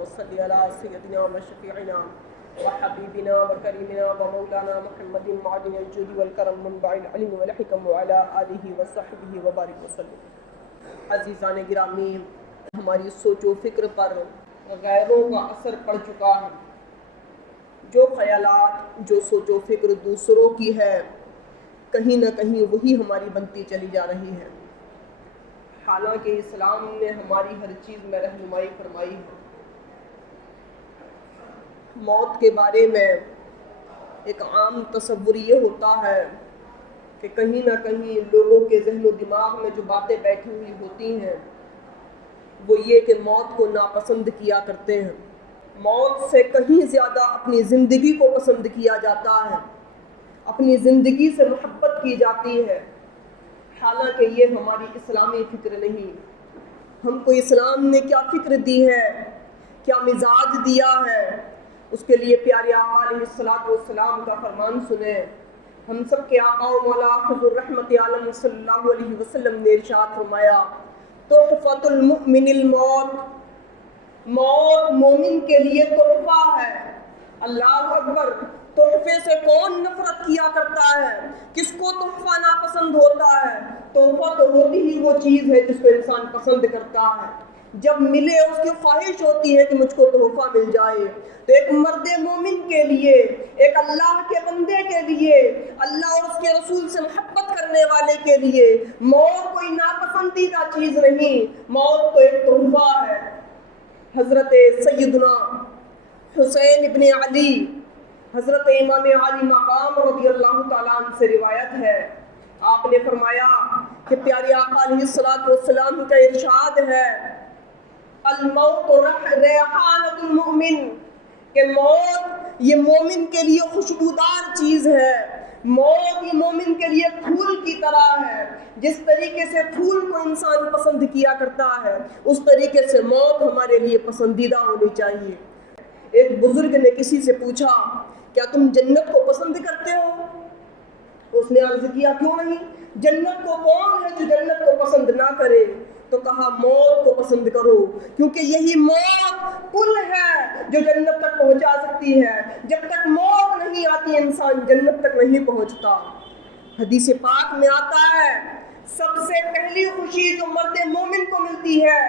وصل على سيدنا وشفيعنا وحبيبنا وكريمنا ومولانا محمد معدن الجود والكرم منبع العلم والحكم وعلى آلہ وصحبہ وبارک وسلم۔ عزیزان گرامی، ہماری سوچ و فکر پر غیروں کا اثر پڑ چکا ہے۔ جو خیالات، جو سوچ و فکر دوسروں کی ہے، کہیں نہ کہیں وہی ہماری بنتی چلی جا رہی ہے، حالانکہ اسلام نے ہماری ہر چیز میں رہنمائی فرمائی ہے۔ موت کے بارے میں ایک عام تصور یہ ہوتا ہے کہ کہیں نہ کہیں لوگوں کے ذہن و دماغ میں جو باتیں بیٹھی ہوئی ہوتی ہیں وہ یہ کہ موت کو ناپسند کیا کرتے ہیں، موت سے کہیں زیادہ اپنی زندگی کو پسند کیا جاتا ہے، اپنی زندگی سے محبت کی جاتی ہے، حالانکہ یہ ہماری اسلامی فکر نہیں۔ ہم کو اسلام نے کیا فکر دی ہے، کیا مزاج دیا ہے، اس کے لیے پیارے آقا علیہ الصلوۃ والسلام کا فرمان سنیں۔ ہم سب کے آقا و مولا حضور رحمت عالم صلی اللہ علیہ وسلم نے ارشاد فرمایا، تحفۃ المؤمن الموت، موت مومن کے لیے تحفہ ہے۔ اللہ اکبر! تحفے سے کون نفرت کیا کرتا ہے؟ کس کو تحفہ ناپسند ہوتا ہے؟ تحفہ تو ہوتی ہی وہ چیز ہے جس کو انسان پسند کرتا ہے، جب ملے اس کی خواہش ہوتی ہے کہ مجھ کو تحفہ مل جائے۔ تو ایک مرد مومن کے لیے، ایک اللہ کے بندے کے لیے، اللہ اور اس کے رسول سے محبت کرنے والے کے لیے موت کوئی ناپسندیدہ چیز نہیں، موت تو ایک تحفہ ہے۔ حضرت سیدنا حسین ابن علی، حضرت امام علی مقام رضی اللہ تعالیٰ عنہ سے روایت ہے، آپ نے فرمایا کہ پیارے آقا علیہ الصلوۃ والسلام کا ارشاد ہے، الموت ریحانۃ المؤمن، کہ موت یہ مومن کے لیے خوشبودار چیز ہے، موت یہ مومن کے لیے پھول کی طرح ہے۔ جس طریقے سے پھول کو انسان پسند کیا کرتا ہے اس طریقے سے موت ہمارے لیے پسندیدہ ہونی چاہیے۔ ایک بزرگ نے کسی سے پوچھا، کیا تم جنت کو پسند کرتے ہو؟ اس نے عرض کیا، کیوں نہیں، جنت کو کون ہے جو جنت کو پسند نہ کرے؟ تو کہا، موت کو پسند کرو، کیونکہ یہی موت پل ہے جو جنت تک پہنچا سکتی ہے۔ جب تک موت نہیں آتی انسان جنت تک نہیں پہنچتا۔ حدیث پاک میں آتا ہے، سب سے پہلی خوشی جو مرد مومن کو ملتی ہے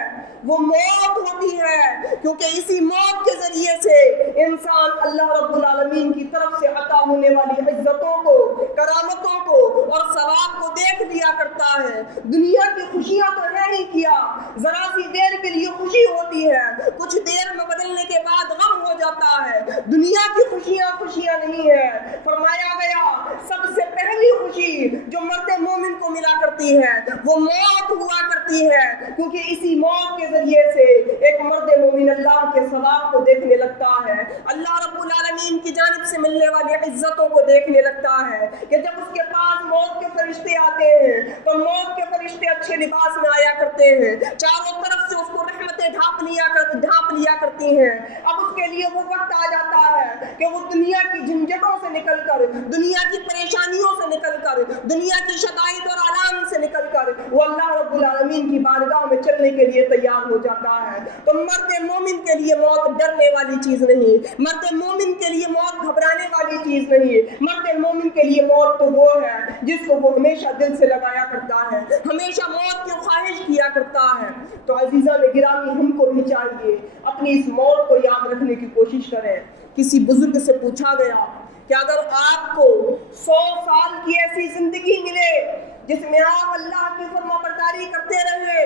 وہ موت ہوتی ہے، کیونکہ اسی موت کے ذریعے سے انسان اللہ رب العالمین کی طرف سے عطا ہونے والی عزتوں کو، کرامتوں کو اور ثواب کو دیکھ لیا کرتا ہے۔ دنیا کی خوشیاں تو ہے ہی کیا، ذرا سی دیر کے لیے خوشی ہوتی ہے، کچھ دیر میں بدلنے کے بعد غم ہو جاتا ہے۔ دنیا کی خوشیاں خوشیاں نہیں ہے۔ فرمایا گیا، سب سے پہلی خوشی جو مرد مومن کو ملا کرتی ہے وہ موت ہوا کرتی ہے، کیونکہ اسی موت کے ذریعے سے ایک مرد مومن اللہ کے ثواب کو دیکھنے لگتا ہے، اللہ رب العالمین کی جانب سے ملنے والی عزتوں کو دیکھنے لگتا ہے، کہ جب اس کے پاس موت کے فرشتے آتے ہیں تو موت کے فرشتے اچھے لباس میں آیا کرتے ہیں، چاروں طرف سے اس کو رحمتیں ڈھانپ لیا کرتی ہیں۔ اب اس کے لیے وہ وقت آ جاتا ہے کہ وہ دنیا کی جھنجھٹوں سے نکل کر، دنیا کی پریشانیوں سے نکل کر، دنیا کی شدائد اور آلام سے نکل کر وہ اللہ رب العالمین کی بارگاہ میں چلنے کے لیے تیار ہو جاتا ہے۔ تو مرد مومن کے لیے موت ڈرنے والی چیز نہیں، مرد مومن کے لیے موت گھبرانے والی چیز نہیں، مرد مومن کے لیے موت تو وہ ہے جس کو وہ ہمیشہ دل سے لگایا کرتا ہے، ہمیشہ موت کی خواہش کیا کرتا ہے۔ تو عزیزان گرامی، ہم کو بھی چاہیے اپنی اس موت کو یاد رکھنے کی کوشش کریں۔ کسی بزرگ سے پوچھا گیا کہ اگر آپ کو 100 سال کی ایسی زندگی ملے جس میں آپ اللہ کی فرمانبرداری کرتے رہے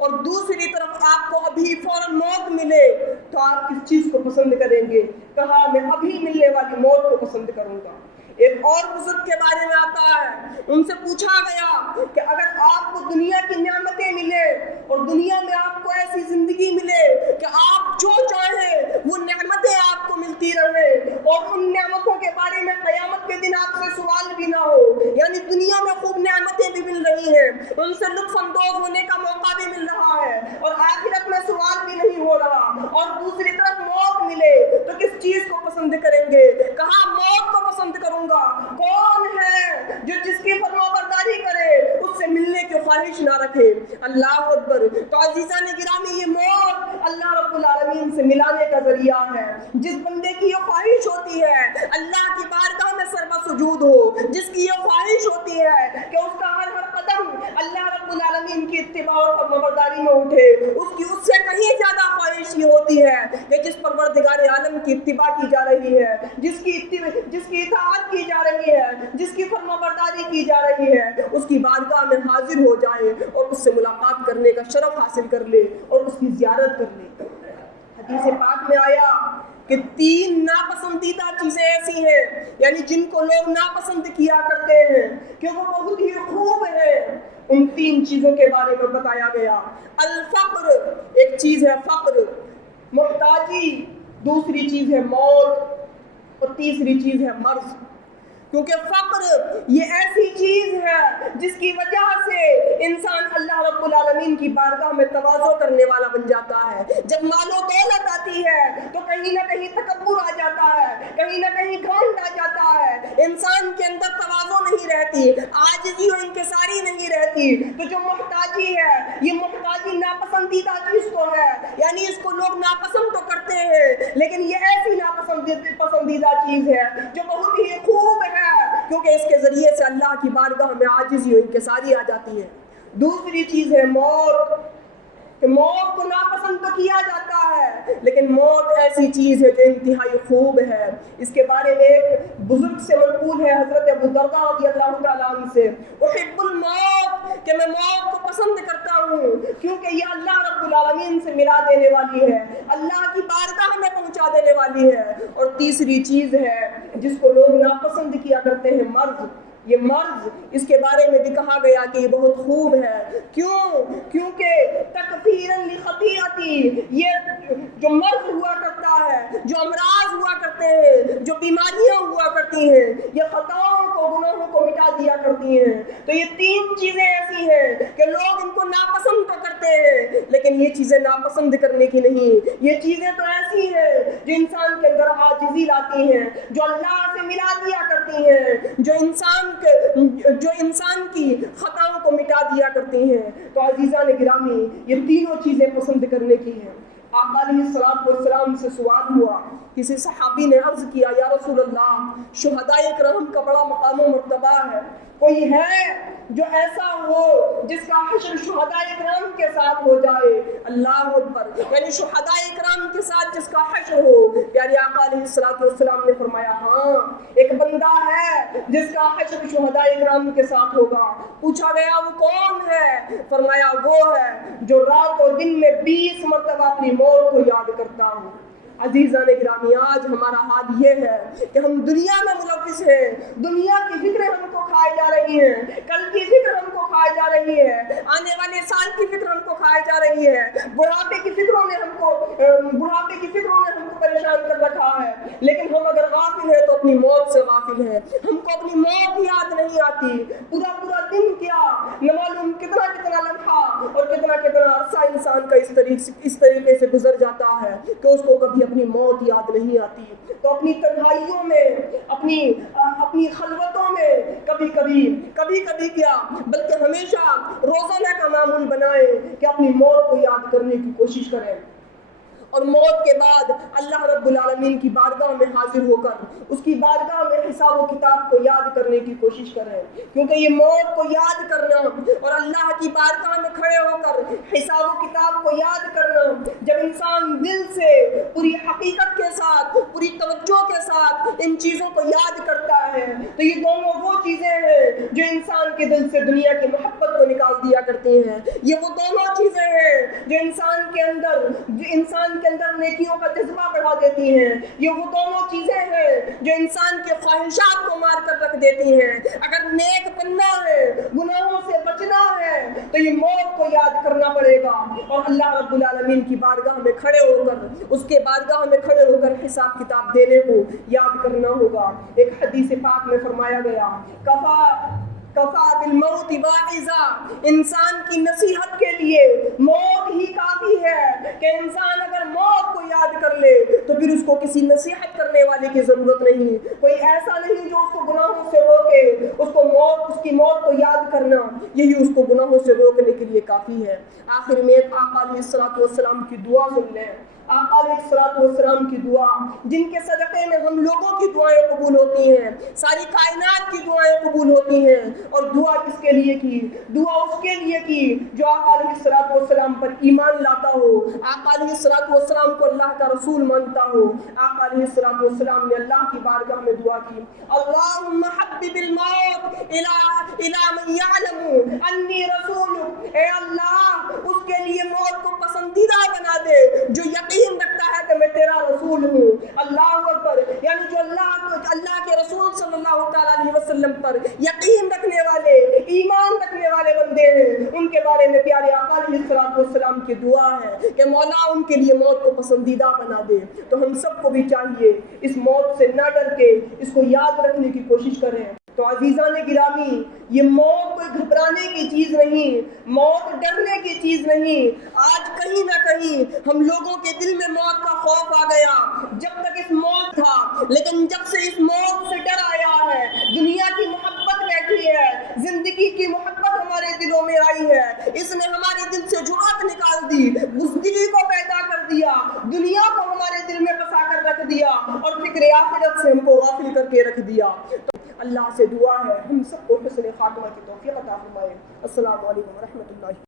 اور دوسری طرف آپ کو ابھی فوراً موت ملے تو آپ کس چیز کو پسند کریں گے؟ کہا، میں ابھی ملنے والی موت کو پسند کروں گا۔ ایک اور بزرگ کے بارے میں آتا ہے، ان سے پوچھا گیا کہ اگر آپ کو دنیا کی نعمتیں ملے اور دنیا میں آپ کو ایسی زندگی ملے کہ آپ جو چاہیں وہ نعمتیں آپ کو ملتی رہے اور ان نعمتوں کے بارے میں قیامت کے دن آپ سے سوال بھی نہ ہو، یعنی دنیا میں خوب نعمتیں بھی مل رہی ہیں، ان سے لطف اندوز ہونے کا موقع بھی مل رہا ہے اور آخرت میں سوال بھی نہیں ہو رہا، اور دوسری طرف موت ملے تو کس چیز کو پسند کریں گے؟ کہا، موت کو پسند کروں گا۔ کون ہے جو جس کی فرمانبرداری کرے اس سے ملنے کی خواہش نہ رکھے؟ اللہ اکبر! تو عزیزان گرامی، یہ موت اللہ اللہ رب العالمین سے ملانے کا ذریعہ ہے. جس بندے کی یہ خواہش ہوتی ہے اللہ کی بارگاہ میں سربہ سجود ہو, جس کی یہ خواہش ہوتی ہے کہ اس کا ہر قدم اللہ رب العالمین کی اتباع اور فرمانبرداری میں اٹھے, اس سے کہیں زیادہ خواہش یہ ہوتی ہے کہ جس پروردگار عالم کی اتباع کی جا رہی ہے, جس کی اطاعت کی جا رہی ہے, جس کی فرمانبرداری کی جا رہی ہے, اس کی بارگاہ میں حاضر ہو جائے اور اس سے ملاقات کرنے کا شرف حاصل کر لے اور اس کی زیارت کر لے. حدیث پاک میں آیا کہ 3 ناپسندیدہ چیزیں ایسی ہیں, یعنی جن کو لوگ ناپسند کیا کرتے ہیں کہ وہ بہت ہی خوب ہیں. ان 3 چیزوں کے بارے میں بتایا گیا. الفقر, ایک چیز ہے فقر, محتاجی, دوسری چیز ہے موت اور تیسری چیز ہے مرض. کیونکہ فقر یہ ایسی چیز ہے جس کی وجہ سے انسان اللہ رب العالمین کی بارگاہ میں تواضع کرنے والا بن جاتا ہے. جب مال و دولت آتی ہے تو کہیں نہ کہیں تکبر آ جاتا ہے, کہیں نہ کہیں گھمنڈ آ جاتا ہے, انسان کے اندر تواضع نہیں رہتی, عاجزی و انکساری نہیں رہتی. تو جو محتاجی ہے, یہ محتاجی ناپسندیدہ چیز تو ہے, یعنی اس کو لوگ ناپسند تو کرتے ہیں لیکن یہ ایسی ناپسندیدہ چیز ہے جو بہت ہی خوب ہے, کیونکہ اس کے ذریعے سے اللہ کی بارگاہ میں عاجزی و انکساری آ جاتی ہے. دوسری چیز ہے موت, کہ موت کو ناپسند تو کیا جاتا ہے لیکن موت ایسی چیز ہے جو انتہائی خوب ہے. اس کے بارے میں ایک بزرگ سے منقول ہے حضرت ابو درداء رضی اللہ تعالیٰ عنہ سے, احب الموت, کہ میں موت کو پسند کرتا ہوں کیونکہ یہ اللہ رب العالمین سے ملا دینے والی ہے, اللہ کی بارگاہ میں پہنچا دینے والی ہے. اور تیسری چیز ہے جس کو لوگ ناپسند کیا کرتے ہیں, مرض. یہ مرض, اس کے بارے میں بھی کہا گیا کہ یہ بہت خوب ہے. کیونکہ تکفیراً لخطیئتی, یہ جو مرض ہوا کرتا ہے, جو امراض ہوا کرتے ہیں, جو بیماریاں ہوا کرتی ہیں, یہ خطاؤں کو, گناہوں کو مٹا دیا کرتی ہیں. تو یہ 3 چیزیں ایسی ہیں کہ لوگ ان کو ناپسند تو کرتے ہیں لیکن یہ چیزیں ناپسند کرنے کی نہیں. یہ چیزیں تو ایسی ہیں جو انسان کے اندر عاجزی لاتی ہیں, جو اللہ سے ملا دیا کرتی ہیں, جو انسان کی خطاؤں کو مٹا دیا کرتی ہیں. تو عزیزان گرامی, یہ تینوں چیزیں پسند کرنے کی ہیں. آقا علیہ الصلوۃ والسلام سے سوال ہوا, کسی صحابی نے عرض کیا, یا رسول اللہ, شہدائے کرام کا بڑا مقام و مرتبہ ہے, کوئی ہے جو ایسا ہو جس کا حشر شہدائے کرام کے ساتھ ہو جائے؟ اللہ اکبر, یعنی شہدائے کرام کے ساتھ جس کا حشر ہو. پیارے آقا علیہ الصلوۃ والسلام نے فرمایا, ہاں ایک بندہ ہے جس کا حشر شہدائے کرام کے ساتھ ہوگا. پوچھا گیا وہ کون ہے؟ فرمایا وہ ہے جو رات و دن میں 20 مرتبہ اپنی موت کو یاد کرتا ہوں. عزیزان گرامی, آج ہمارا حال یہ ہے کہ ہم دنیا میں ملوث ہیں, دنیا کی فکریں ہم کو کھائے جا رہی ہیں, کل کی فکر ہم کو کھائے جا رہی ہے, آنے والے سال کی فکر ہم کو کھائے جا رہی ہے, بڑھاپے کی فکروں نے ہم کو پریشان کر رکھا ہے. لیکن ہم اگر غافل ہیں تو اپنی موت سے غافل ہیں, ہم کو اپنی موت یاد نہیں آتی. پورا دن کیا نہ معلوم کتنا لمحہ اور کتنا عرصہ انسان کا اس طریقے سے گزر جاتا ہے کہ اس کو کبھی اپنی موت یاد نہیں آتی. تو اپنی تنہائیوں میں, اپنی خلوتوں میں کبھی کیا بلکہ ہمیشہ روزانہ کا معمول بنائیں کہ اپنی موت کو یاد کرنے کی کوشش کریں, اور موت کے بعد اللہ رب العالمین کی بارگاہ میں حاضر ہو کر اس کی بارگاہ میں حساب و کتاب کو یاد کرنے کی کوشش کریں. کیونکہ یہ موت کو یاد کرنا اور اللہ کی بارگاہ میں کھڑے ہو کر حساب و کتاب کو یاد کرنا, جب انسان دل سے پوری حقیقت کے ساتھ, پوری توجہ کے ساتھ ان چیزوں کو یاد کرتا ہے, تو یہ دونوں وہ چیزیں ہیں جو انسان کے دل سے دنیا کی محبت کو نکال دیا کرتی ہیں. یہ وہ دونوں چیزیں ہیں جو انسان کے اندر نیکیوں کا جذبہ بڑھا دیتی ہیں. یہ وہ دونوں چیزیں ہیں جو انسان کے خواہشات کو مار کر رکھ دیتی ہیں. اگر نیک بننا ہے, گناہوں سے بچنا ہے, تو یہ موت کو یاد کرنا پڑے گا اور اللہ رب العالمین کی بارگاہ میں کھڑے ہو کر حساب کتاب دینے کو یاد کرنا ہوگا. ایک حدیث پاک میں فرمایا گیا, کفا بالموت واعظا, انسان کی نصیحت کے لیے موت ہی کافی ہے کہ انسان اگر موت کو یاد کر لے تو پھر اس کو کسی نصیحت کرنے والے کی ضرورت نہیں، کوئی ایسا نہیں جو اس کو گناہوں سے روکے، اس کی موت کو یاد کرنا یہی اس کو گناہوں سے روکنے کے لیے کافی ہے۔ آخر میں ایک آقا علیہ السلام کی دعا سن لیں، آقا علیہ السلام کی دعا جن کے صدقے میں ہم لوگوں کی دعائیں قبول ہوتی ہیں، ساری کائنات کی دعائیں قبول ہوتی ہیں۔ اور دعا کس کے لیے کی؟ دعا اس کے لیے کی جو آقا علیہ السلام پر ایمان لاتا ہو، آقا علیہ السلام کو اللہ کا رسول مانتا ہو۔ آقا علیہ السلام نے اللہ کی بارگاہ میں دعا کی، اللہم حبب الموت الی من یعلم انی رسولک، اے اللہ اس کے لیے موت کو پسندیدہ بنا دے جو یقین رکھتا ہے کہ میں تیرا رسول ہوں۔ اللہ اکبر، یعنی جو اللہ کے رسول صلی اللہ تعالیٰ علیہ وسلم پر یقین رکھنے والے، ایمان رکھنے والے بندے ہیں، ان کے بارے میں پیارے آقا علیہ السلام کی دعا ہے کہ مولا ان کے لیے موت کو پسندیدہ بنا دے۔ تو ہم سب کو بھی چاہیے اس موت سے نہ ڈر کے اس کو یاد رکھنے کی کوشش کریں۔ تو عزیزان گرامی، یہ موت کوئی گھبرانے کی چیز نہیں، موت ڈرنے کی چیز نہیں۔ آج کہیں نہ کہیں ہم لوگوں کے دل میں موت کا خوف آ گیا، جب تک اس موت تھا، لیکن جب سے اس موت سے ڈر آیا ہے، دنیا کی محبت بیٹھی ہے، زندگی کی محبت ہمارے دلوں میں آئی ہے، اس نے ہمارے دل سے جرأت نکال دی، بزدلی کو پیدا کر دیا، دنیا کو ہمارے دل میں بسا کر رکھ دیا اور فکر آخرت سے ہم کو غافل کر کے رکھ دیا۔ تو اللہ سے دعا ہے ہم سب کو حسن خاتمہ کی توفیق عطا فرمائے۔ السلام علیکم ورحمۃ اللہ۔